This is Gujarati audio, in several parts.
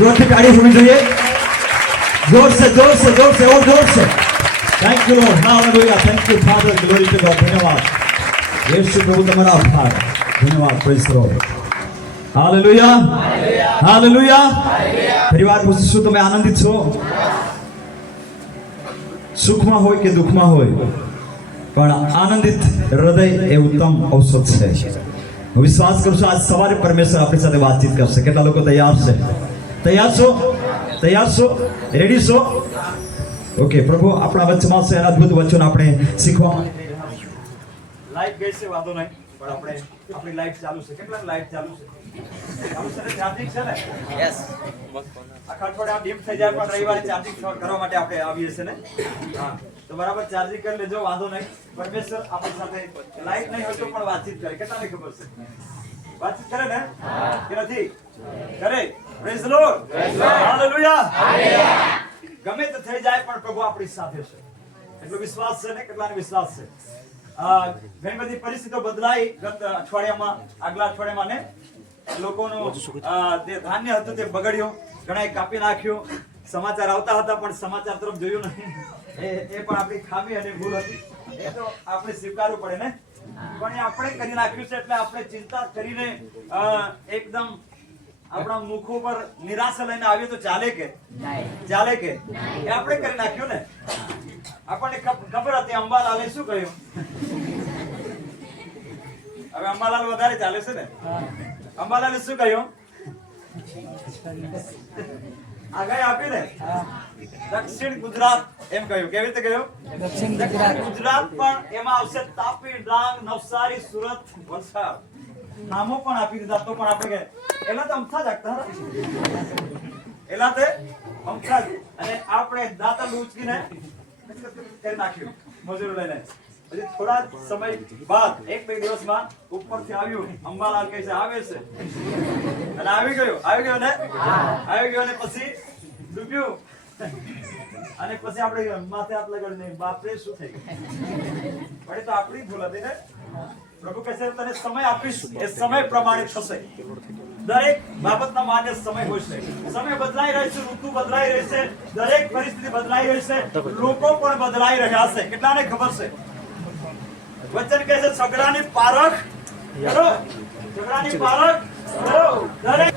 જોરથી તાળી હોવી જોઈએ, જોર से और जोर से। Thank you Lord, hallelujah, thank you father, glory to God. धन्यवाद यीशु प्रभु, તમારો આભાર, ધન્યવાદ, praise the lord, hallelujah, hallelujah. પરિવાર પૂછું, શું તમે આનંદિત છો? સુખમાં હોય કે દુઃખમાં હોય, પણ આનંદિત હૃદય એ ઉત્તમ ઔષધ છે। હું વિશ્વાસ કરું છું આજ સવારે પરમેશ્વર આપણી સાથે વાતચીત કરશે। કેટલા લોકો તૈયાર છે? તૈયાર છો? તૈયાર છો? રેડી છો? ઓકે, પ્રભુ આપણા વચમાં છે, અદ્ભુત વચન આપણે શીખવા માટે લાઈટ ગઈ છે, વાંધો નહીં, પણ આપણે આપણી લાઈટ ચાલુ છે। કેટલા લાઈટ ચાલુ છે? ચાલુ છે ને? ચાર્જિંગ છે ને? યસ। આખા અઠવાડિયા ડીમ થઈ જાય, પણ રવિવારે ચાર્જિંગ કરવા માટે આપણે આવીએ છીએ ને? હા, તો બરાબર ચાર્જિંગ કરી લેજો, વાંધો નહીં। પરમેશ્વર આપણી સાથે લાઈટ નહીં હોય તો પણ વાતચીત કરે। કેટલાને ખબર છે? વાતચીત કરે ને કે નથી કરે? Praise the lord, hallelujah. ગમે તે થઈ જાય પણ પ્રભુ આપણી સાથે છે, એટલો વિશ્વાસ છે ને? કેટલાને વિશ્વાસ છે? ઘણી બધી પરિસ્થિતિઓ બદલાઈ ગત અઠવાડિયામાં, આગલા અઠવાડિયામાં ને લોકોનું જે ધાન્ય હતું તે બગડ્યું, ઘણાએ કાપી નાખ્યું। સમાચાર આવતા હતા પણ સમાચાર તરફ જોયું નહીં, એ પણ આપણી ખામી અને ભૂલ હતી, એ તો આપણે સ્વીકારવું પડે ને? પણ એ આપણે કરી નાખ્યું છે, એટલે આપણે ચિંતા કરીને એકદમ આપણા મુખ ઉપર નિરાશા લઈને આવીએ તો ચાલે કે? ચાલે કે? એ આપણે કરી નાખ્યું ને? આપણને ખબર હતી અંબાલાલે શું કહ્યું? હવે અંબાલાલ વધારે ચાલે છે ને? અંબાલાલે શું કહ્યું? આગાહી આપી ને, દક્ષિણ ગુજરાત એમ કહ્યું। કેવી રીતે કહ્યું? દક્ષિણ ગુજરાત પણ એમાં આવશે તાપી, ડાંગ, નવસારી, સુરત, વલસાડ, નામો પણ આપી દીધા, તો પણ આપણે એલા તો અમથા જ આગતા એલા તે અમથા જ, અને આપણે દાંતણ ઉચકીને કરી નાખ્યું મજૂર લઈને। પછી થોડા સમય બાદ 1-2 દિવસમાં ઉપરથી આવ્યું, અંબાલાલ કહે છે આવે છે, અને આવી ગયો ને? આવી ગયો, અને પછી ડૂબ્યું, અને પછી આપણે માથે હાથ લગાડીને બાપરે શું થઈ ગયું? પણ એ તો આપણી ભૂલ હતી ને? પ્રભુ કહે છે તને સમય આપીશ, એ સમય પ્રમાણે થશે। દરેક બાબતના માન્ય સમય હોય છે, સમય બદલાઈ રહે છે, ઋતુ બદલાઈ રહી છે, દરેક પરિસ્થિતિ બદલાઈ રહી છે, લોકો પણ બદલાઈ રહ્યા છે। કેટલાને ખબર છે? વચન કહે છે ઝઘડાની પારખ કરો, ઝઘડાની પારખ કરો। દરેક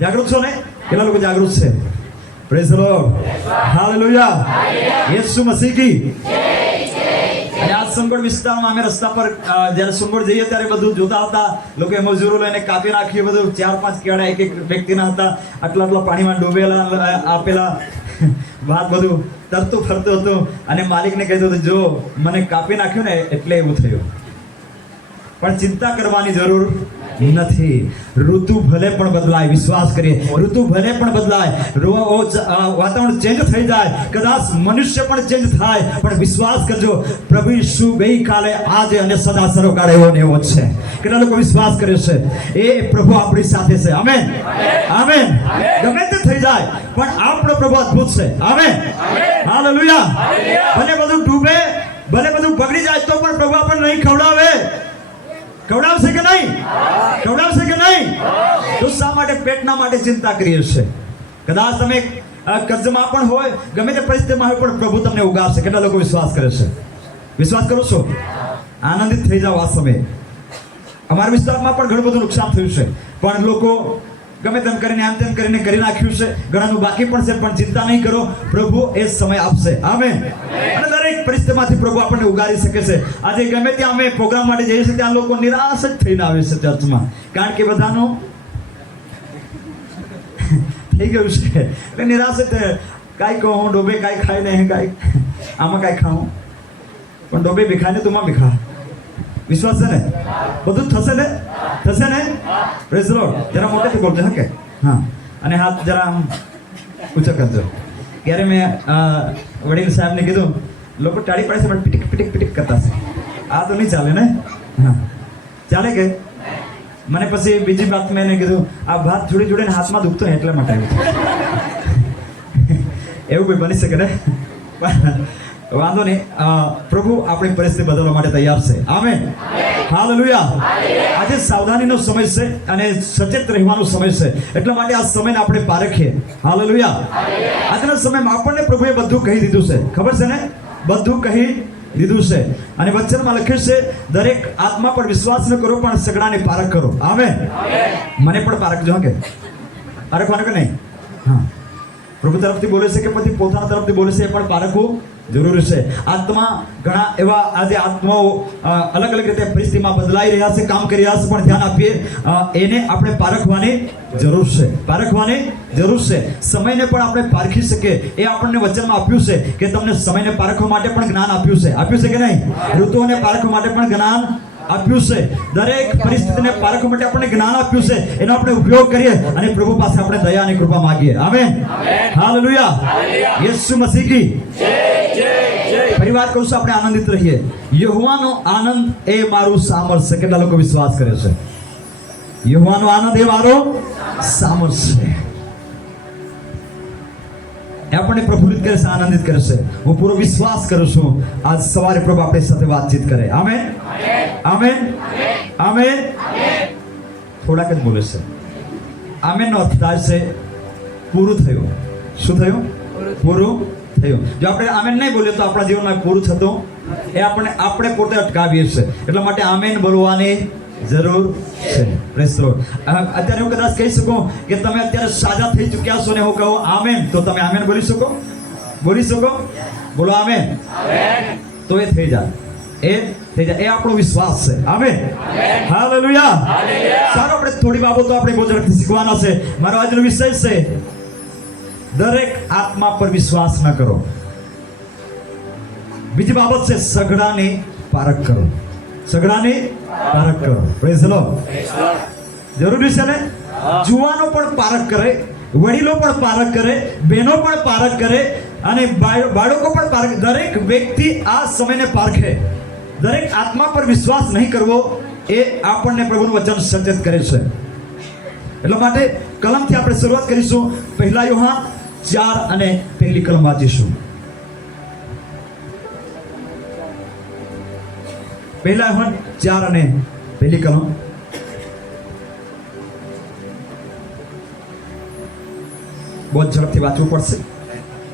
જાગૃત છો ને? કેટલા લોકો જાગૃત છે? Praise the lord, hallelujah, Yesu Masih કી જય। અને આ સંગોડ વિસ્તારમાં અમે રસ્તા પર જ્યારે સંગોડ જઈએ ત્યારે બધું જોતા હતા, લોકોએ મજૂરો લઈને કાપી નાખ્યું બધું। 4-5 કેળા એક વ્યક્તિના હતા, આટલા પાણીમાં ડૂબેલા, આપેલા વાત બધું તરતું ફરતું હતું, અને માલિકને કીધું હતું જો મને કાપી નાખ્યું ને એટલે એવું થયું, પણ ચિંતા કરવાની જરૂર નથી। ઋતુ ભલે પણ બદલાય, વિશ્વાસ કરીએ, ઋતુ ભલે પણ બદલાય, વાતાવરણ ચેન્જ થઈ જાય, કદાચ મનુષ્ય પણ ચેન્જ થાય, પણ વિશ્વાસ કરજો પ્રભુ ઈસુ ગઈકાલે, આજે અને સદા સર્વકાળ એવો ને એવો છે। કેટલા લોકો વિશ્વાસ કરે છે? એ પ્રભુ આપણી સાથે છે। Amen, amen. ગમે તે થઈ જાય પણ આપણો પ્રભુ અદ્ભુત છે। Amen, hallelujah. ભલે બધું ડૂબે, ભલે બધું બગડી જાય, તો પણ પ્રભુ આપણને નહીં ખવડાવે? ખવડાવશે કે નહીં? ખવડાવશે કે નહીં? તો શા માટે પેટના માટે ચિંતા કરીએ છે? કદાચ તમે કર્જમાં પણ હોય, ગમે તે પરિસ્થિતિમાં હોય, પણ પ્રભુ તમને ઉગારશે। કેટલા લોકો વિશ્વાસ કરે છે? વિશ્વાસ કરો છો? આનંદિત થઈ જાઓ આ સમયે। અમારા વિસ્તારમાં પણ ઘણું બધું નુકસાન થયું છે, પણ લોકો ગમે તેમ કરીને આમ તેમ કરીને કરી નાખ્યું છે, ઘણાનું બાકી પણ છે, પણ ચિંતા નહીં કરો, પ્રભુ એ સમય આપશે। આમેન। અને દરેક પરિસ્થિતિમાંથી પ્રભુ આપણને ઉગારી શકે છે। આજે ગમે ત્યાં અમે પ્રોગ્રામ માટે જઈએ છીએ, ત્યાં લોકો નિરાશ જ થઈને આવે છે ચર્ચમાં, કારણ કે બધાનું થઈ ગયું છે, એટલે નિરાશ જ કાંઈ કહું ડોબે કાંઈ ખાઈ નહીં, કાંઈ આમાં કાંઈ ખાઉં, પણ ડોબે બી ખાય ને તુંમાં બી ખા। વિશ્વાસ છે ને? બધું થશે ને? થશે ને? Praise the lord. જરા મોટેથી બોલજો, હા કે? હા, અને હાથ જરા આમ ઊંચો કરજો। ત્યારે મેં વડીલ સાહેબને કીધું, લોકો ટાળી પાડે છે પણ પીટીક પીટીક પીટીક કરતા છે, આ તો નહીં ચાલે ને? હા, ચાલે કે? મને પછી બીજી વાત મેં એને કીધું, આ ભાત જોડી જોડીને હાથમાં દુખતો ને એટલા માટે આવ્યું। એવું કોઈ બની શકે ને? વાંધો નહીં, પ્રભુ આપણી પરિસ્થિતિ બદલવા માટે તૈયાર છે. આમેન. હાલેલુયા. આજે સાવધાનીનો સમય છે અને સચેત રહેવાનો સમય છે, એટલા માટે આ સમયને આપણે પારખીએ. હાલેલુયા. આજના સમયમાં આપણને પ્રભુએ બધું કહી દીધું છે, ખબર છે ને? બધું કહી દીધું છે. અને વચનમાં લખ્યું છે, દરેક આત્મા પર વિશ્વાસ ન કરો પણ સગડાને પારખ કરો. આમેન. મને પણ પારખજો. કે પારખવાનું કે નહીં? હા, પ્રભુ તરફથી બોલે છે કે પછી પોતાના તરફથી બોલે છે, એ પણ પારખવું જરૂરી છે. આત્મા ઘણા એવા આજે આત્માઓ અલગ અલગ રીતે પરિસ્થિતિમાં બદલાઈ રહ્યા છે, કામ કરી રહ્યા છે, પણ ધ્યાન આપીએ, એને આપણે પારખવાની જરૂર છે. પારખવાની જરૂર છે. સમયને પણ આપણે પારખી શકીએ, એ આપણને વચનમાં આપ્યું છે કે તમને સમયને પારખવા માટે પણ જ્ઞાન આપ્યું છે. આપ્યું છે કે નહીં? ઋતુઓને પારખવા માટે પણ જ્ઞાન આપ્યું છે. દરેક પરિસ્થિતિને પારખવા માટે આપણને જ્ઞાન આપ્યું છે, એનો આપણે ઉપયોગ કરીએ અને પ્રભુ પાસે આપણે દયા અને કૃપા માંગીએ. આમેન. હાલેલુયા. યેસુ મસીહ કી પરિવાર કહું છું, આપણે આનંદિત રહીએ. યહોવાનો આનંદ એ મારું સામર્થ્ય. કેટલા લોકો વિશ્વાસ કરે છે? યહોવાનો આનંદ એ મારો સામર્થ્ય છે. એ આપણને પ્રફુલ્લિત કરે છે, આનંદિત કરે છે. હું પૂરો વિશ્વાસ કરું છું આજ સવારે પ્રભુ આપણી સાથે વાતચીત કરે. આમેન. આમેન. આમેન. થોડાક જ બોલે છે. આમેન નો અર્થ થાય છે પૂરું થયું. શું થયું? પૂરું થયું. જો આપણે આમેન નહીં બોલીએ તો આપણા જીવનમાં પૂરું થતું એ આપણે પોતે અટકાવીએ છીએ. એટલા માટે આમેન બોલવાની જરૂર છે. Praise the lord. અત્યારે હું કદાચ કહી શકું કે તમે અત્યારે સાજા થઈ ચૂક્યા છો ને હું કહું આમેન, તો તમે આમેન બોલી શકો? બોલી શકો? બોલો આમેન. તો એ થઈ જાય. એ થઈ જાય. એ આપણો વિશ્વાસ છે. આમેન. હાલેલુયા. સારું, આપણે થોડી બાબતો આપણે બહુ ઝડપથી શીખવાના છે. મારો આજનો વિષય છે, દરેક આત્મા પર વિશ્વાસ ન કરો. બીજી બાબત છે, સગડાની પારખ કરો. સગડાની પારખ કરો. Praise the lord. જરૂરી છે ને? જુવાનો પણ પારખ કરે, વડીલો પણ પારખ કરે, બહેનો પણ પારખ કરે અને બાળકો પણ પારખ. દરેક વ્યક્તિ આ સમયને પારખે. દરેક આત્મા પર વિશ્વાસ નહીં કરવો, એ આપણને પ્રભુનું વચન સચેત કરે છે. એટલા માટે કલમથી આપણે શરૂઆત કરીશું. પહેલા યોહાન 4 અને પહેલી કલમ વાંચીશું. પહેલા યોહાન 4 અને પહેલી કલમ. બહુ ઝડપથી વાંચવું પડશે.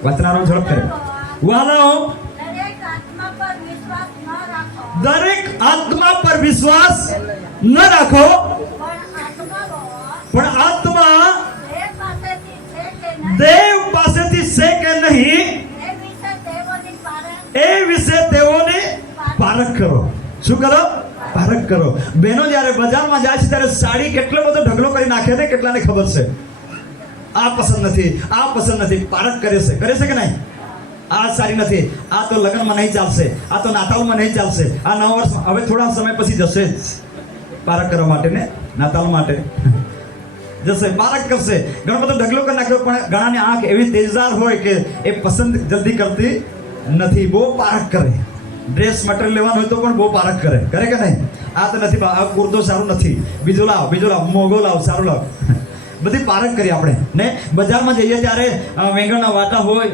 વાંચનારો ઝડપ કરે. વાલાઓ, દરેક આત્મા પર વિશ્વાસ ન રાખો, પણ આત્મા દેવ પાસેથી છે કે નહીં એ વિશે તેઓને પારખ કરો. શું કરો? પારખ કરો. બહેનો જ્યારે બજારમાં જાય છે ત્યારે સાડી કેટલો બધો ઢગલો કરી નાખે ને, કેટલાને ખબર છે? આ પસંદ નથી, આ પસંદ નથી. પારખ કરે છે. કરે છે કે નહીં? આ સારી નથી, આ તો લગ્નમાં નહીં ચાલશે, આ તો નાતાલમાં નહીં ચાલશે, આ નવા વર્ષ હવે થોડા સમય પછી જશે જ. પારખ કરવા માટે ને, નાતાલ માટે જશે, પારખ કરશે. ઘણો બધો ઢગલો કરી નાખ્યો, પણ ઘણાની આંખ એવી તેજદાર હોય કે એ પસંદ જલ્દી કરતી નથી. બહુ પારખ કરે. ડ્રેસ મટીરિયલ લેવાનું હોય તો પણ બહુ પારખ કરે. કરે કે નહીં? આ તો નથી, આ કુર્તો સારું નથી, બીજો લાવ, બીજો લાવ, મોંઘો લાવ, સારું લાવ. બધી પારખ કરી આપણે ને. બજારમાં જઈએ ત્યારે વેંગણના વાટા હોય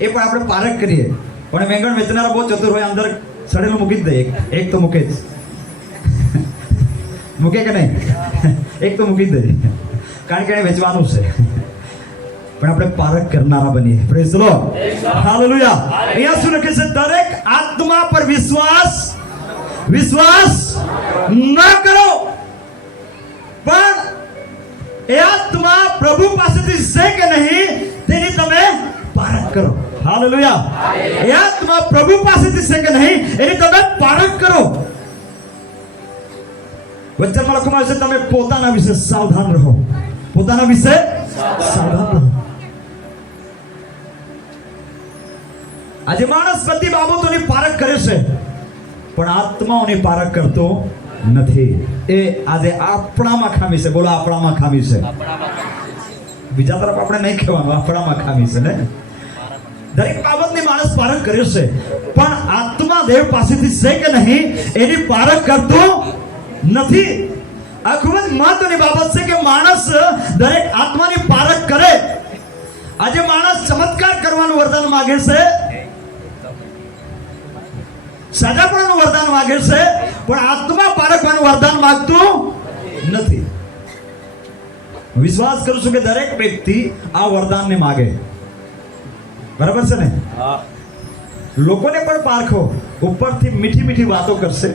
એ પણ આપણે પારખ કરીએ. પણ વેંગણ વેચનારા બહુ ચતુર હોય, અંદર સડેલું મૂકી જ દે. એક તો મૂકે જ. મૂકે કે નહીં? એક તો મૂકી જ દે, કારણ કે એને વેચવાનું છે. પણ આપણે પારખ કરનારા બનીએ. Praise the lord. હાલેલુયા. અહીંયા શું લખે છે? દરેક આત્મા પર વિશ્વાસ ન કરો, પણ એ આત્મા પ્રભુ પાસેથી છે કે નહીં તેની તમે પારખ કરો. હાલેલુયા. એ આત્મા પ્રભુ પાસેથી છે કે નહીં એની તમે પારખ કરો. વચનમાં લખવામાં આવે છે, તમે પોતાના વિશે સાવધાન રહો. પોતાના વિશે સાવધાન રહો. આજે માણસ બધી બાબતોની પારખ કરે છે, પણ આત્માઓની પારખ કરતો નથી. એ આજે આપણામાં ખામી છે. બોલો, આપણામાં ખામી છે. બીજા તરફ આપણે નહીં કહેવાનું, આપણામાં ખામી છે ને. દરેક બાબતની માણસ પારખ કરે છે, પણ આત્મા દેવ પાસેથી છે કે નહીં એની પારખ કરતો નથી. આ ખૂબ જ મહત્વની બાબત છે કે માણસ દરેક આત્માની પારખ કરે. આજે માણસ ચમત્કાર કરવાનું વરદાન માંગે છે, સાજાપણાનું વરદાન માગે છે, પણ આત્મા પારખવાનું વરદાન માંગતું નથી. વિશ્વાસ કરું છું કે દરેક વ્યક્તિ આ વરદાનને માગે. બરાબર છે ને? લોકોને પણ પારખો. ઉપરથી મીઠી મીઠી વાતો કરશે,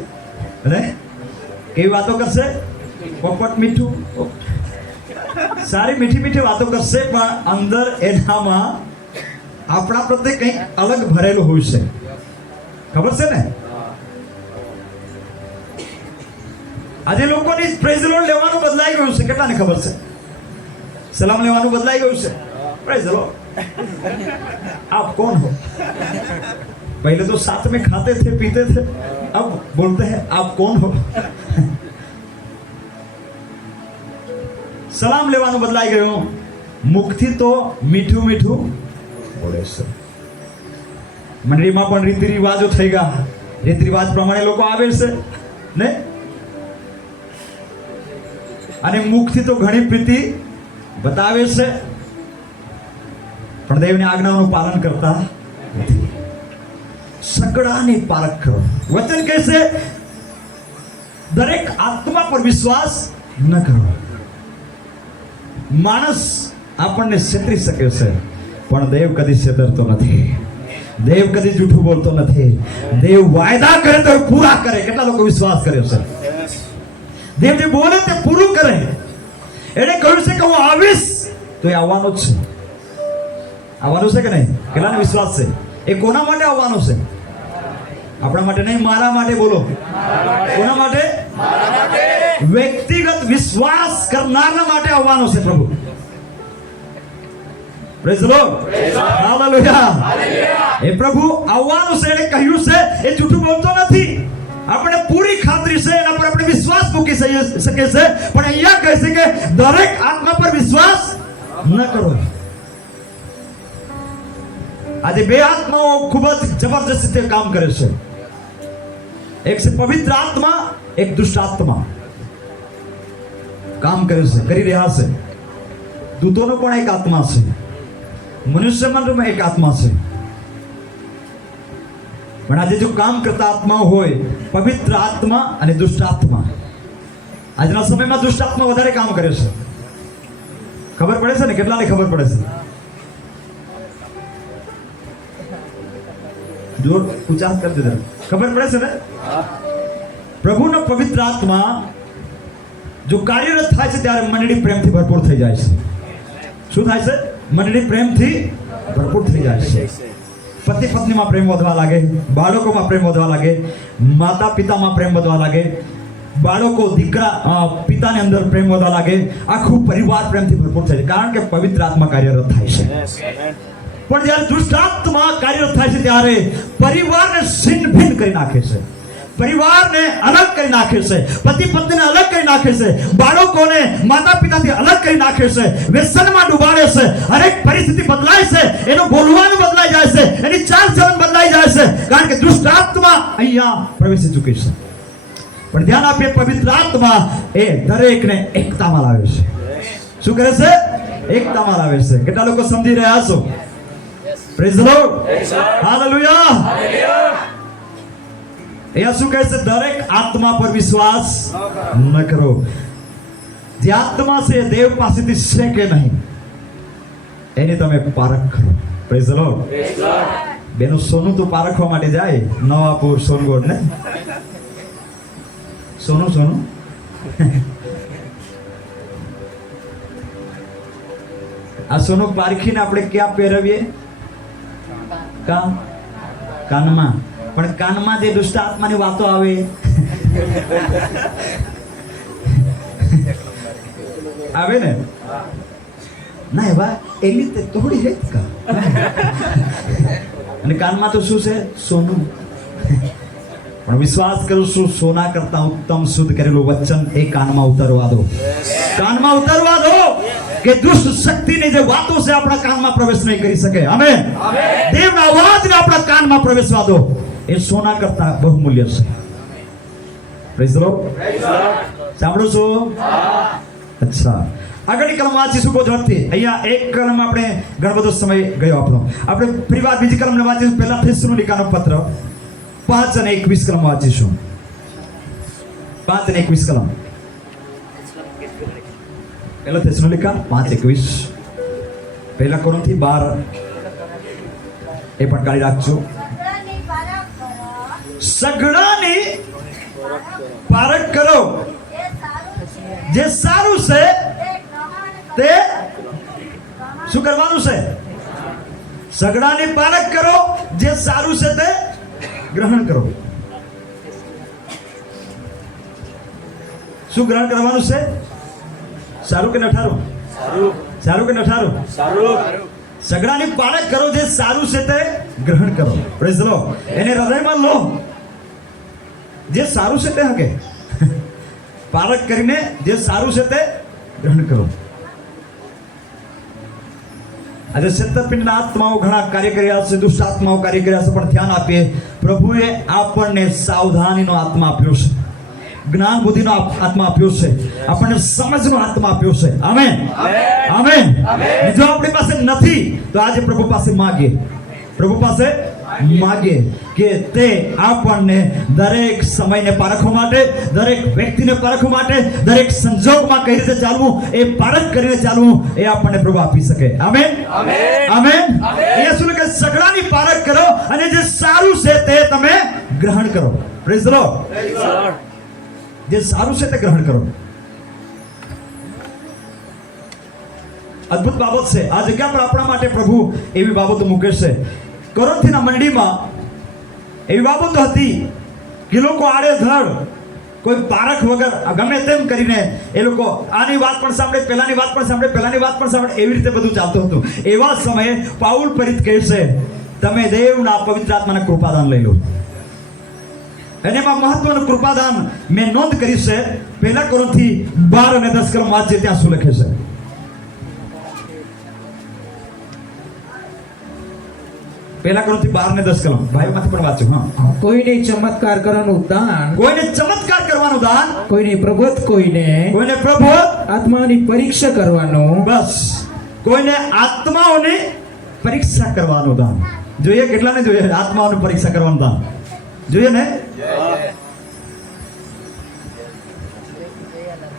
અને કેવી વાતો કરશે? પોપટ મીઠું, સારી મીઠી મીઠી વાતો કરશે, પણ અંદર એનામાં આપણા પ્રત્યે કંઈક અલગ ભરેલું હોય છે. ખબર છે ને? આજે લોકોની પ્રેઝ ધ લોર્ડ લેવાનું બદલાઈ ગયું છે. કેટલાને ખબર છે? સલામ લેવાનું બદલાઈ ગયું છે. Praise the lord. आप कौन हो? पहले तो साथ में खाते थे पीते थे, अब बोलते हैं आप कौन हो? સલામ લેવાનું બદલાઈ ગયું. મુખથી તો મીઠું મીઠું બોલે છે. મંડળીમાં પણ રીતિ રિવાજો થઈ ગયા. રીતિ રિવાજ પ્રમાણે લોકો આવે છે ને, અને મુખથી તો ઘણી પ્રીતિ બતાવે છે, પણ દેવની આજ્ઞાઓનું પાલન કરતા નથી. સકડાની પારખ કરો. વચન કહે છે દરેક આત્મા પર વિશ્વાસ ન કરો. માણસ આપણને છેતરી શકે છે, પણ દેવ કદી છેતરતો નથી. દેવ કદી જૂઠું બોલતો નથી. દેવ વાયદા કરે તો પૂરા કરે. કેટલા લોકો વિશ્વાસ કર્યો છે? દેવ જે બોલે તે પૂરું કરે. એને કહ્યું છે કે હું આવીશ, તો એ આવવાનું જ છે. આવવાનું છે કે નહીં? કેટલાને વિશ્વાસ છે? એ કોના માટે આવવાનું છે? આપણા માટે નહીં, મારા માટે. બોલો, કોના માટે? વ્યક્તિગત વિશ્વાસ કરનારના માટે આવવાનો છે પ્રભુ. Praise the lord. હાલેલુયા. એ પ્રભુ આવવાનું છે. એને કહ્યું છે, એ જૂઠું બોલતો નથી. આપણે પૂરી ખાતરી છે, એના પર આપણે વિશ્વાસ મૂકી શકે છે, પણ અહીંયા કહે છે કે દરેક આત્મા પર વિશ્વાસ ન કરો. આજે બે આત્માઓ ખૂબ જ જબરજસ્ત રીતે કામ કરે છે. એક છે પવિત્ર આત્મા, એક દુષ્ટ આત્મા કામ કરે છે, કરી રહ્યા છે. દૂતોનો પણ એક આત્મા છે, મનુષ્ય મંડળમાં એક આત્મા છે. પણ આજે જો કામ કરતા આત્માઓ હોય, પવિત્ર આત્મા અને દુષ્ટ આત્મા. આજના સમયમાં દુષ્ટ આત્મા વધારે કામ કરે છે. ખબર પડે છે ને? કેટલાને ખબર પડે છે? જોર ઊંચા કરી દેજો. ખબર પડે છે ને? પ્રભુનો પવિત્ર આત્મા જો કાર્યરત થાય છે, ત્યારે મંડળી પ્રેમથી ભરપૂર થઈ જાય છે. શું થાય છે? મંડળી પ્રેમથી ભરપૂર થઈ જાય છે. પતિ પત્નીમાં પ્રેમ વધવા લાગે, બાળકોમાં પ્રેમ વધવા લાગે, માતા પિતામાં પ્રેમ વધવા લાગે, બાળકો દીકરા પિતાની અંદર પ્રેમ વધવા લાગે. આખું પરિવાર પ્રેમથી ભરપૂર થાય છે, કારણ કે પવિત્ર આત્મા કાર્યરત થાય છે. પણ જ્યારે દુષ્ટ આત્મા કાર્યરત થાય છે, ત્યારે પરિવારને છિન્ન ભિન્ન કરી નાખે છે, પરિવારને અલગ કરી નાખે છે, પતિ પત્નીને અલગ કરી નાખે છે, બાળકોને માતા પિતાથી અલગ કરી નાખે છે, વ્યસનમાં ડૂબાડે છે. હરેક પરિસ્થિતિ બદલાય છે, એનું બોલવાનું બદલાઈ જાય છે, એની ચાલ ચલણ બદલાઈ જાય છે, કારણ કે દુષ્ટ આત્મા અહીંયા પ્રવેશી ચૂકી છે. પણ ધ્યાન આપીએ, પવિત્ર આત્મા એ દરેકને એકતામાં લાવે છે. શું કરે છે? એકતામાં લાવે છે. કેટલા લોકો સમજી રહ્યા છો? Praise the lord. હાલેલુયા. અહીંયા શું કહે છે? દરેક આત્મા પર વિશ્વાસ ન કરો. જે આત્મા છે એ દેવ પાસેથી છે કે નહીં, એની તમે પારખ કરો. Praise the lord. બેનો સોનું તો પારખવા માટે જાય નવાપુર સોનગઢ ને. સોનું આ સોનું પારખીને આપણે ક્યાં પહેરવીએ? કાનમાં. પણ કાનમાં જે દુષ્ટ આત્માની વાતો આવે, આવે ને, ના એવા એની તે થોડી હે કા. અને કાનમાં તો શું છે? સોનું. પણ વિશ્વાસ કરું છું, સોના કરતા ઉત્તમ શુદ્ધ કરેલું વચન એ કાનમાં ઉતરવા દો. કાનમાં ઉતરવા દો, કે દુષ્ટ શક્તિની જે વાતો છે આપણા કાનમાં પ્રવેશ નહીં કરી શકે. આમેન. દેવના અવાજને આપણા કાનમાં પ્રવેશવા દો. એ સોના કરતા બહુમૂલ્ય છે. Praise the lord. સાંભળો છો? અચ્છા, આગળની કલમ વાંચીશું બહુ ઝડપથી. અહીંયા એક કલમ આપણે ઘણો બધો સમય ગયો આપણો. આપણે ફરી વાર બીજી કલમને વાંચીશું. પહેલા થેસલોનિકાનો પત્ર 5 અને 21 કલમ વાંચીશું. 5 અને 21 કલમ. પહેલા થેસલોનિકા 5:21. પહેલા કોરિન્થી 12 એ પણ કાઢી રાખજો. સઘળાની પારખ કરો, જે સારું છે તે શું કરવાનું છે? સઘળાની પારખ કરો, જે સારું છે તે ગ્રહણ કરો. શું ગ્રહણ કરવાનું છે? સારું કે નઠારું? સારું કે નઠારું? સઘળાની પારખ કરો, જે સારું છે તે ગ્રહણ કરો. Praise the lord. એને હૃદયમાં લો, જે સારું છે તે હકે પારખ કરીને જે સારું છે તે ગ્રહણ કરો. આજે છેતરપિંડીના આત્માઓ ઘણા કાર્ય કર્યા છે, દુષ્ટ આત્માઓ કાર્ય કર્યા છે, પણ ધ્યાન આપીએ, પ્રભુએ આપણને સાવધાનીનો આત્મા આપ્યો છે, જ્ઞાન બુદ્ધિનો આત્મા આપ્યો છે, આપણને સમજનો આત્મા આપ્યો છે. Amen, amen. જો આપણી પાસે નથી તો આજે પ્રભુ પાસે માગીએ, પ્રભુ પાસે માગીએ કે તે આપણને દરેક સમયને પારખવા માટે, દરેક વ્યક્તિને પારખવા માટે, દરેક સંજોગમાં કઈ રીતે ચાલવું એ પારખ કરીને ચાલવું એ આપણને પ્રભુ આપી શકે. Amen, amen. યેસુએ કહે સઘળાની પારખ કરો અને જે સારું છે તે તમે ગ્રહણ કરો. Praise the lord. જે સારું છે તે ગ્રહણ કરો. અદ્ભુત બાબત છે. આ જગ્યા પર આપણા માટે પ્રભુ એવી બાબતો મૂકે છે. કોરિન્થીના મંડળીમાં એવી બાબતો હતી કે લોકો આડેધડ કોઈ પારખ વગર ગમે તેમ કરીને એ લોકો આની વાત પણ સાંભળે, પેલાની વાત પણ સાંભળે, પેલાની વાત પણ સાંભળે, એવી રીતે બધું ચાલતું હતું. એવા સમયે પાઉલ પ્રેરિત કહે છે તમે દેવના પવિત્ર આત્માના કૃપાદાન લઈ લો. અને એમાં મહત્વનું કૃપાદાન મેં નોંધ કરી છે. પહેલા કોરિન્થી 12 અને 10 કલમ વાંચીએ, ત્યાં શું લખે છે? પહેલા કોરિન્થી 12 અને 10 કલમ ભાઈમાંથી પણ વાંચો. હા. કોઈને ચમત્કાર કરવાનું દાન, કોઈને ચમત્કાર કરવાનું દાન, કોઈને પ્રબોધ, કોઈને પ્રબોધ, આત્માની પરીક્ષા કરવાનું, બસ કોઈને આત્માઓની પરીક્ષા કરવાનું દાન. જોઈએ કેટલાને જોઈએ આત્માઓની પરીક્ષા કરવાનું દાન? જોઈએ ને?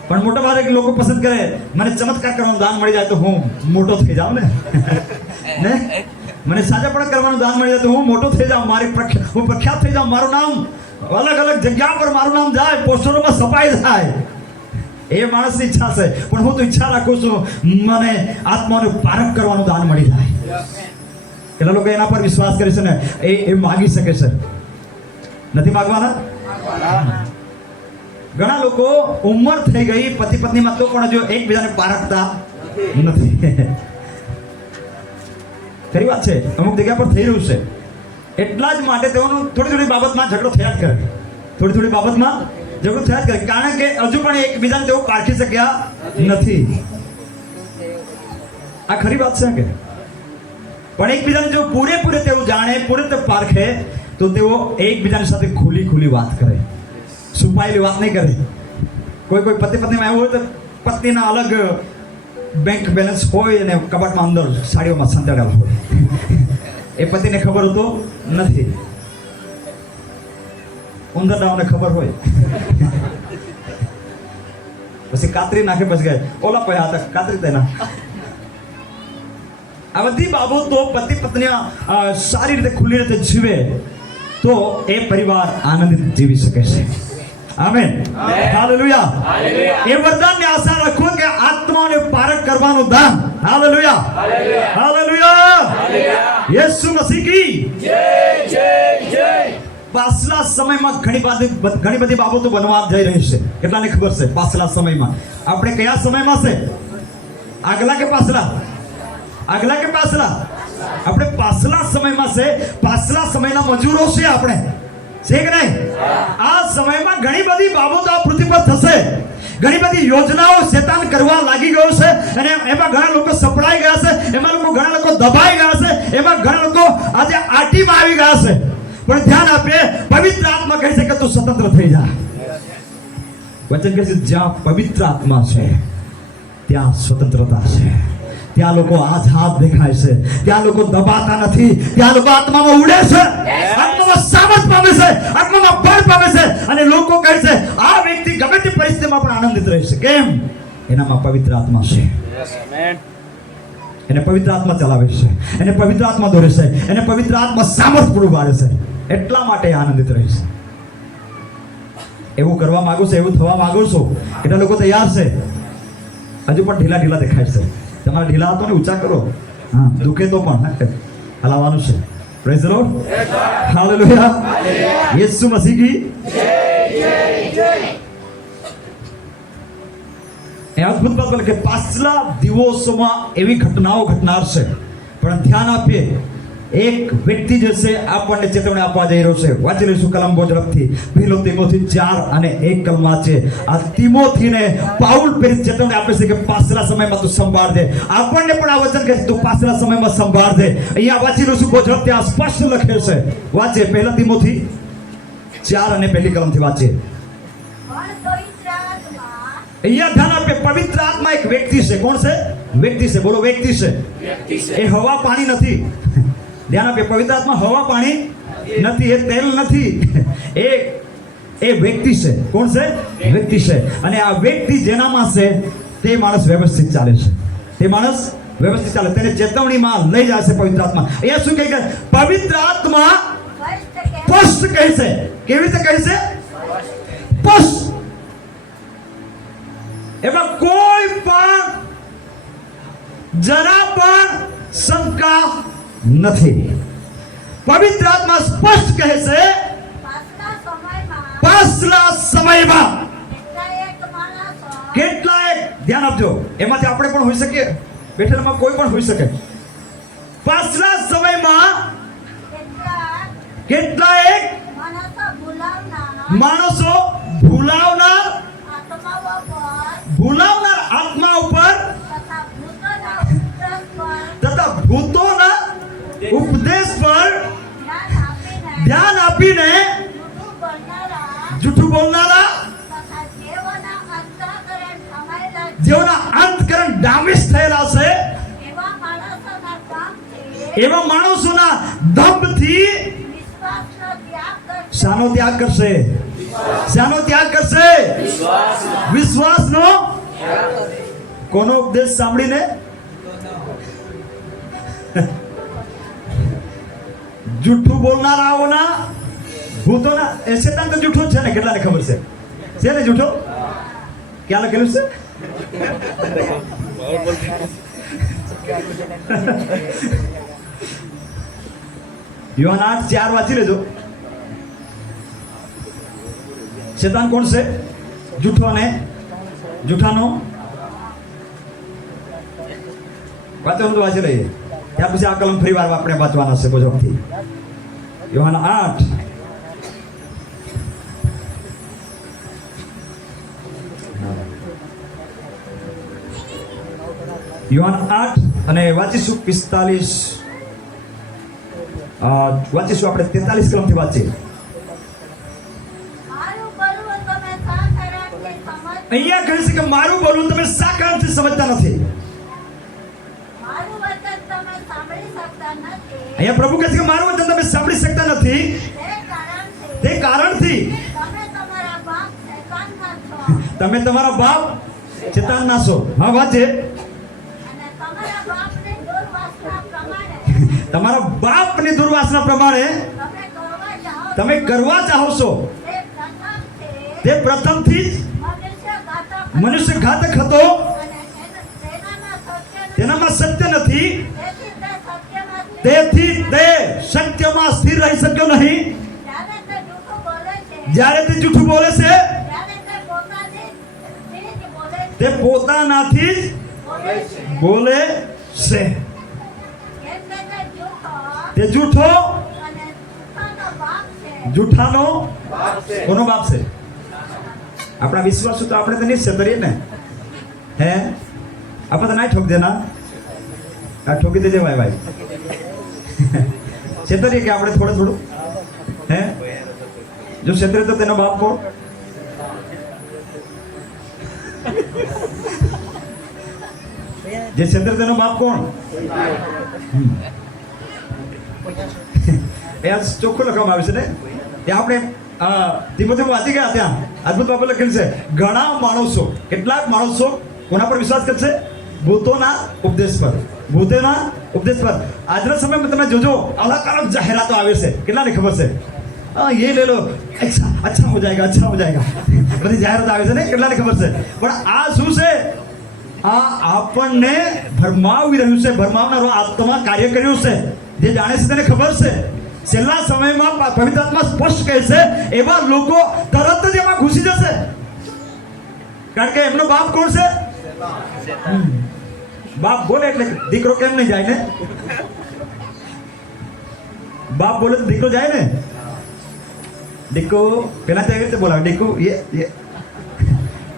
પણ મોટા ભાગે લોકો પસંદ કરે મને ચમત્કાર કરવાનું દાન મળી જાય તો હું મોટો થઈ જાઉં ને મને સાજાપણા કરવાનું દાન મળી જાય તો હું મોટો થઈ જાઉં, હું પ્રખ્યાત થઈ જાઉં, મારું નામ અલગ અલગ જગ્યા પર મારું નામ જાય, પોસ્ટરોમાં છપાઈ જાય. એ માણસની ઈચ્છા છે. પણ હું તો ઈચ્છા રાખું છું મને આત્માનું પારખ કરવાનું દાન મળી જાય. કેટલા લોકો એના પર વિશ્વાસ કરે છે ને એ માગી શકે છે? નથી માગવાના? ઘણા લોકો ઉંમર થઈ ગઈ પતિ પત્નીમાં તો પણ જો એકબીજાને પારખતા નથી. ખરી વાત છે, અમુક જગ્યા પર થઈ રહ્યું છે. એટલા જ માટે તેઓનું થોડી બાબતમાં ઝઘડો થયા જ કરે, થોડી બાબતમાં ઝઘડો થયા જ કરે, કારણ કે હજુ પણ એકબીજાને તેઓ પારખી શક્યા નથી. આ ખરી વાત છે કે? પણ એકબીજાને જો પૂરેપૂરે તેઓ જાણે, પૂરે પારખે તો તેઓ એકબીજાની સાથે ખુલ્લી વાત કરે, છુપાયેલી વાત નહીં કરે. કોઈ પતિ પત્નીમાં એવું હોય તો પત્નીના અલગ બેંક બેલેન્સ હોય અને કબાટમાં અંદર સાડીઓમાં સંતાડેલા હોય. એ પતિને ખબર હોતો નથી, ઉંદરડાઓને ખબર હોય. પછી કાતરી નાખે, પછી ગયા ઓલા પૈસા હતા કાતરી તેના. આ બધી બાબતો પતિ પત્ની સારી રીતે ખુલ્લી રીતે જીવે તો એ પરિવાર આનંદિત જીવી શકે છે. Amen, hallelujah. એ વરદાનની આશા રાખો કે આત્માને પારખ કરવાનું દાન. Hallelujah, hallelujah. યેસુ મસીહ કી જય, જય, જય. પાછલા સમયમાં ઘણી બધી બાબતો બનવા જઈ રહી છે. કેટલાને ખબર છે? પાછલા સમયમાં આપણે કયા સમયમાં છે? આગલા કે પાછલા? આગલા કે પાછલા? આપણે પાછલા સમયમાં છે. પાછલા સમયના મજૂરો છે આપણે, છે કે નહીં? આ સમયમાં ઘણી બધી બાબતો આ પૃથ્વી પર થશે. ઘણી બધી યોજનાઓ શેતાન કરવા લાગી ગયો છે અને એમાં ઘણા લોકો સપડાઈ ગયા છે, એમાં ઘણા લોકો દબાઈ ગયા છે, એમાં ઘણા લોકો આજે આટીમાં આવી ગયા છે. પણ ધ્યાન આપે, પવિત્ર આત્મા કહે છે કે તું સ્વતંત્ર થઈ જા. વચન કહે છે જ્યાં પવિત્ર આત્મા છે ત્યાં સ્વતંત્રતા છે. ત્યાં લોકો આઝાદ દેખાય છે, ત્યાં લોકો દબાતા નથી, ત્યાં લોકો આત્મામાં ઉડે છે, આત્મામાં સામર્થ્ય પામે છે, આત્મામાં બળ પામે છે, અને લોકો કહે છે આ વ્યક્તિ ગમે તે પરિસ્થિતિમાં પણ આનંદિત રહે છે. કેમ? એનામાં પવિત્ર આત્મા છે. એને પવિત્ર આત્મા ચલાવે છે, એને પવિત્ર આત્મા દોરે છે, એને પવિત્ર આત્મા સામર્થ્ય પૂરું પાડે છે. એટલા માટે આનંદિત રહે છે. એવું કરવા માંગુ છો, એવું થવા માંગુ છો, એટલા લોકો તૈયાર છે. હજુ પણ ઢીલા ઢીલા દેખાય છે. તમારા ઢીલા હાથોને ઊંચા કરો. હા, દુખે તો પણ હલાવવાનું છે. Praise the lord, hallelujah, Yesu Masih કી એ અદ્ભુત બાત બોલે કે પાછલા દિવસોમાં એવી ઘટનાઓ ઘટનાર છે, પણ ધ્યાન આપીએ. એક વ્યક્તિ જે છે આપણને ચેતવણી આપવા જઈ રહ્યો છે. વાંચી લઈશું કલમ બહુ ઝડપથી. પહેલો તિમોથી 4:1 છે. આ તિમોથીને પાઉલ પ્રેરિત ચેતવણી આપે છે કે પાછલા સમયમાં તું સંભાળજે. આપણને પણ આ વચન કહે છે તું પાછલા સમયમાં સંભાળજે. અહીંયા વાંચી લઈશું બહુ ઝડપથી. આ સ્પષ્ટ લખે છે. વાંચે પહેલા તિમોથી 4 અને પહેલી કલમથી વાંચે. અહીંયા ધ્યાન આપે. પવિત્ર આત્મા એક વ્યક્તિ છે. કોણ છે? વ્યક્તિ છે. બોલો, વ્યક્તિ છે. એ હવા પાણી નથી. ધ્યાન આપે. પવિત્ર આત્મા હવા પાણી નથી, એ તેલ નથી, એ વ્યક્તિ છે. કોણ છે? વ્યક્તિ છે. અને આ વ્યક્તિ જેનામાં છે તે માણસ વ્યવસ્થિત ચાલે છે. તે માણસ વ્યવસ્થિત ચાલે, તેને ચેતવણીમાં લઈ જાય છે પવિત્ર આત્મા. અહીંયા શું કહે છે? પવિત્ર આત્મા સ્પષ્ટ કહે છે. કેવી રીતે કહે છે? સ્પષ્ટ. એમાં કોઈ પણ જરા પણ શંકા નથી. પવિત્ર આત્મા સ્પષ્ટ કહે છે પાછલા સમયમાં કેટલાક, ધ્યાન આપજો, એમાંથી આપણે પણ હોઈ શકીએ, બેઠેલામાં કોઈ પણ હોઈ શકે. પાછલા સમયમાં કેટલાક માણસો ભૂલાવનાર આત્મા ઉપર તથા ભૂતોના ઉપદેશ પર ધ્યાન આપીને જૂઠું બોલનારા, જેઓના અંતકરણ ડામિશ થયેલા છે, એવા માણસોના દંભથી શાનો ત્યાગ કરશે? શાનો ત્યાગ કરશે? વિશ્વાસનો. કોનો ઉપદેશ સાંભળીને? જૂઠું બોલનારાઓના, ભૂતોના. એ શેતાન તો જૂઠો છે ને, કેટલાને ખબર છે? છે ને જૂઠો? ક્યાં લખેલું છે? યોહાન 8:4 વાંચી લેજો. શેતાન કોણ છે? જૂઠો અને જૂઠાનો. વાંચવાનું તો વાંચી લઈએ. ત્યાર પછી આ કલમ ફરી વાર આપણે વાંચવાના છે બજરથી. યોહાન 8 અને વાંચીશું 45, વાંચીશું આપણે 43 કલમથી વાંચીએ. અહીંયા કહે છે કે મારું બોલવું તમે શા કારણથી સમજતા નથી? અહીંયા પ્રભુ કહે છે કે મારું વચન તમે સાંભળી શકતા નથી તે કારણથી તમે તમારા બાપ શેતાનના છો. હા, વાંચે. તમારા બાપની દુર્વાસના પ્રમાણે તમે કરવા ચાહો છો તે પ્રથમથી જ મનુષ્ય ઘાતક હતો, તેનામાં સત્ય નથી, તેથી તે સત્યમાં સ્થિર રહી શક્યો નહીં. જ્યારે તે જૂઠું બોલે છે તે પોતાનાથી જ બોલે છે. તે જૂઠો, જૂઠાનો કોનો બાપ છે? આપણા વિશ્વાસ તો આપણે તો નિશ્ચય કરીએ ને. હે, આપણે તો ના ઠોક દેના. આ ઠોકી દેજે ભાઈ ભાઈ. છેતરીએ કે આપણે થોડું થોડું. હે, જો છેતરે તો તેનો બાપ કોણ? જે છેતરે તેનો બાપ કોણ? એ આ ચોખ્ખું લખવામાં આવે છે ને. ત્યાં આપણે ધીમે વાંચી ગયા, ત્યાં અદભુત બાબત લખેલું છે. ઘણા માણસો, કેટલાક માણસો કોના પર વિશ્વાસ કરશે? ભૂતોના ઉપદેશ પર. ભૂતોના ઉપદેશ પર. આજના સમયમાં તમે જોજો, અલગ અલગ જાહેરાતો આવે છે. કેટલાને ખબર છે? ये ले लो, अच्छा हो जाएगा, अच्छा हो जाएगा. બધી જાહેરાત આવે છે ને, કેટલાને ખબર છે? પણ આ શું છે? આ આપણને ભરમાવી રહ્યું છે, ભરમાવનારો આત્મા કાર્ય કર્યું છે. જે જાણે છે તેને ખબર છે. છેલ્લા સમયમાં પવિત્ર આત્મા સ્પષ્ટ કહે છે, એવા લોકો તરત જ એમાં ઘૂસી જશે. કારણ કે એમનો બાપ કોણ છે? બાપ બોલે એટલે દીકરો કેમ નહીં જાય ને? બાપ બોલે તો દીકરો જાય ને. દીકરો પેલા તો એવી રીતે બોલાવે, દીકુ એ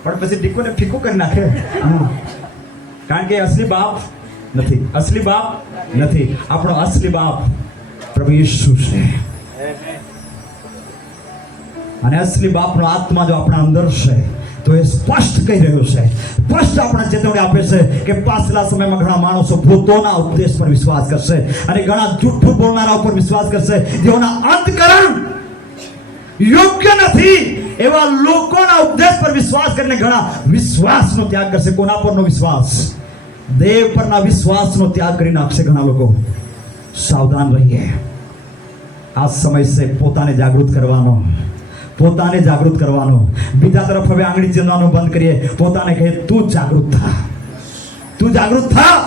પણ પછી દીકુને ફીકું કરી નાખે. કારણ કે અસલી બાપ નથી, અસલી બાપ નથી. આપણો અસલી બાપ પ્રભુ ઈસુ છે. અને અસલી બાપનો આત્મા જો આપણા અંદર છે તો એ સ્પષ્ટ કહી રહ્યો છે, સ્પષ્ટ આપણને ચેતવણી આપે છે કે પાછલા સમયમાં ઘણા માણસો ભૂતોના ઉપદેશ પર વિશ્વાસ કરશે અને ઘણા જૂઠું બોલનારા ઉપર વિશ્વાસ કરશે, જેઓના અંતકરણ યોગ્ય નથી. એવા લોકોના ઉપદેશ પર વિશ્વાસ કરીને ઘણા વિશ્વાસનો ત્યાગ કરશે. કોના પરનો વિશ્વાસ? દેવ પરના વિશ્વાસનો ત્યાગ કરી નાખશે ઘણા લોકો. સાવધાન રહીએ. આ સમય છે પોતાને જાગૃત કરવાનો, પોતાને જાગૃત કરવાનો. બીજા તરફ હવે આંગળી ચીંધવાનું બંધ કરીએ. પોતાને કહે, તું જાગૃત થા, તું જાગૃત થા.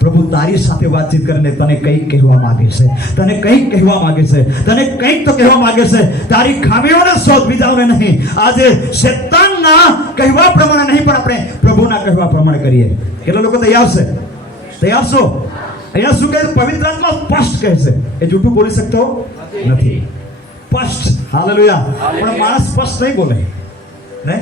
પ્રભુ તારી સાથે વાતચીત કરીને તને કંઈક કહેવા માંગે છે, તને કંઈક કહેવા માંગે છે, તને કંઈક તો કહેવા માંગે છે. તારી ખામીઓને શોધ, બીજાઓને નહીં. આજે શૈતાનના કહેવા પ્રમાણે નહીં, પણ આપણે પ્રભુના કહેવા પ્રમાણે કરીએ. કેટલા લોકો તૈયાર છે? તૈયાર છો? અહીંયા શું કહે છે? પવિત્ર આત્મા સ્પષ્ટ કહે છે. એ જૂઠું બોલી શકતો નથી. સ્પષ્ટ. હાલેલુયા. પણ માણસ સ્પષ્ટ નહીં બોલે ને.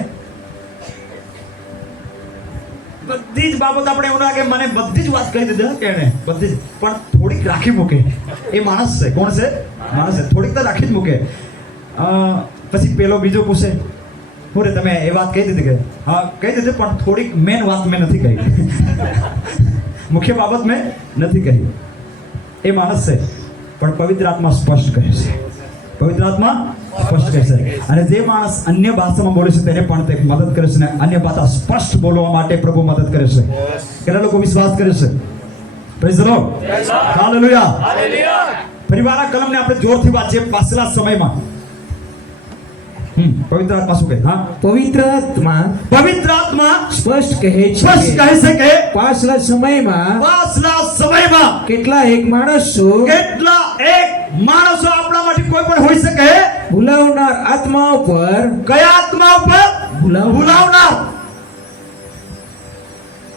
બધી જ બાબત આપણે એવું લાગે મને બધી જ વાત કહી દીધી કે એને બધી જ, પણ થોડીક રાખી મૂકે. એ માણસ છે. કોણ છે? માણસ છે. થોડીક તો રાખી જ મૂકે. પછી પેલો બીજો પૂછે, હું રે તમે એ વાત કહી દીધી કે હા કહી દીધી, પણ થોડીક મેન વાત મેં નથી કહી, મુખ્ય બાબત મેં નથી કહી. એ માણસ છે. પણ પવિત્ર આત્મા સ્પષ્ટ કહે છે. પવિત્ર આત્મા સ્પષ્ટ કહે છે. અને જે માણસ અન્ય ભાષામાં બોલે છે તેને પણ તે મદદ કરે છે, અને અન્ય ભાષા સ્પષ્ટ બોલવા માટે પ્રભુ મદદ કરે છે. કેટલા લોકો વિશ્વાસ કરે છે? Praise the lord. હાલેલુયા. ફરીવાર આ કલમને આપણે જોરથી વાંચીએ. પાછલા સમયમાં પવિત્ર આત્મા શું કહે? હા, પવિત્ર આત્મા સ્પષ્ટ કહે છે કે પાછલા સમયમાં કેટલા એક માણસો આપણા માટે કોઈ પણ હોઈ શકે. ભૂલાવનાર આત્મા ઉપર. કયા આત્મા ઉપર? ભૂલાવનાર.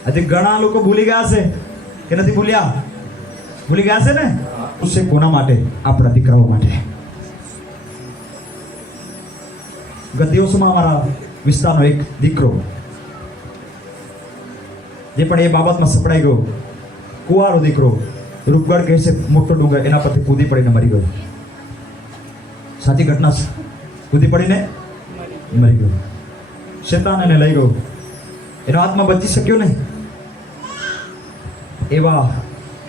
આજે ઘણા લોકો ભૂલી ગયા છે કે નથી ભૂલ્યા? ભૂલી ગયા છે ને. કોના માટે? આપણા દીકરાઓ માટે. ગત દિવસોમાં અમારા વિસ્તારનો એક દીકરો જે પણ એ બાબતમાં સપડાઈ ગયો, કુંવારો દીકરો, રૂપગઢ કહે છે મોટો ડુંગર, એના પરથી કૂદી પડીને મરી ગયો. સાચી ઘટના છે. કૂદી પડીને મરી ગયો. શેતાન એને લઈ ગયો. એનો આત્મા બચી શક્યો નહીં. એવા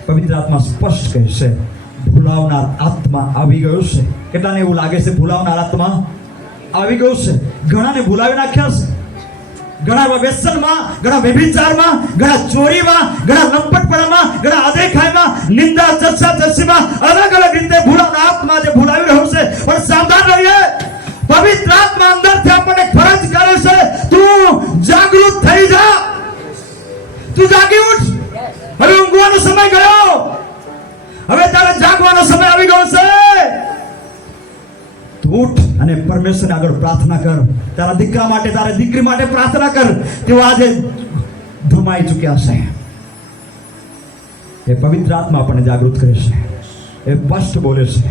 પવિત્ર આત્મા સ્પષ્ટ કહે છે ભૂલાવનાર આત્મા આવી ગયો છે. કેટલાને એવું લાગે છે ભૂલાવનાર આત્મા આવી ગયું છે? ઘણાને ભૂલાવી નાખ્યા છે. ઘણા વ્યસનમાં, ઘણા વ્યભિચારમાં, ઘણા ચોરીમાં, ઘણા લંપટપણામાં, ઘણા અદેખાઈમાં, નિંદા, ચર્ચા, ચર્ચીમાં, અલગ અલગ રીતે ભૂલાવનાર આત્મા જે ભૂલાવી રહ્યો છે. પણ સાવધાન રહીએ. પવિત્ર આત્મા અંદરથી આપણને ફરજ કરે છે, તું જાગૃત થઈ જા, તું જાગી ઉઠ. હવે ઊંઘવાનો સમય ગયો, હવે તારે જાગવાનો સમય આવી ગયો છે. ઉઠ અને પરમેશ્વરને આગળ પ્રાર્થના કર. તારા દીકરા માટે, તારા દીકરી માટે પ્રાર્થના કર. તેઓ આજે ધમાઈ ચૂક્યા છે. એ પવિત્ર આત્મા આપણને જાગૃત કરે છે. એ સ્પષ્ટ બોલે છે.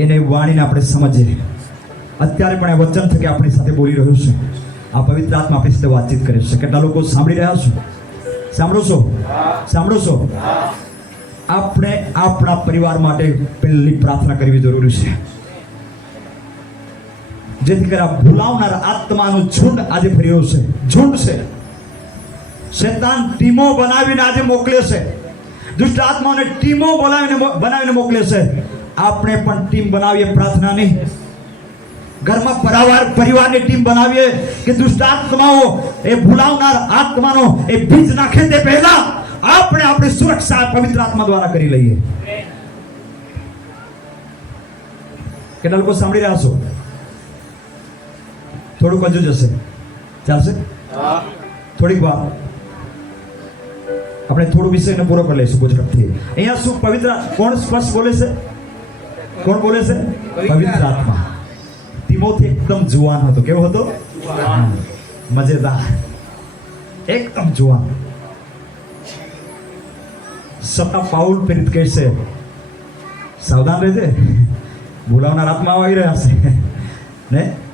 એને વાણીને આપણે સમજીએ. અત્યારે પણ એ વચન થકી આપણી સાથે બોલી રહ્યું છે. આ પવિત્ર આત્મા આપણી સાથે વાતચીત કરે છે. કેટલા લોકો સાંભળી રહ્યા છો? સાંભળો છો? સાંભળો છો? આપણે આપણા પરિવાર માટે પહેલી પ્રાર્થના કરવી જરૂરી છે, જેથી કરી ભૂલાવનાર આત્માનું ઝુંડ આજે ફરી રહ્યું છે. ઝુંડ છે. શૈતાન ટીમો બનાવીને આજે મોકલે છે, દુષ્ટ આત્માઓને ટીમો બનાવીને મોકલે છે. આપણે પણ ટીમ બનાવીએ પ્રાર્થનાની, ઘરમાં પરિવારની ટીમ બનાવીએ કે દુષ્ટ આત્માઓ એ ભૂલાવનાર આત્માનો એ બીજ નાખે તે પહેલા આપણે આપણી સુરક્ષા પવિત્ર આત્મા દ્વારા કરી લઈએ. કેટલા લોકો સાંભળી રહ્યા છો? થોડુંક હજુ જશે, ચાલશે? થોડીક વાર આપણે થોડું વિષયને પૂરો કરી લઈશું ગુજરાતથી. અહીંયા શું પવિત્ર કોણ સ્પષ્ટ બોલે છે? કોણ બોલે છે? પવિત્ર આત્મા. તિમોથી એકદમ જુવાન હતો. કેવો હતો? મજેદાર, એકદમ જુવાન. છતાં પાઉલ પ્રેરિત કહે છે સાવધાન રહેજે, ભૂલાવનાર આત્મા આવી રહ્યા છે ને.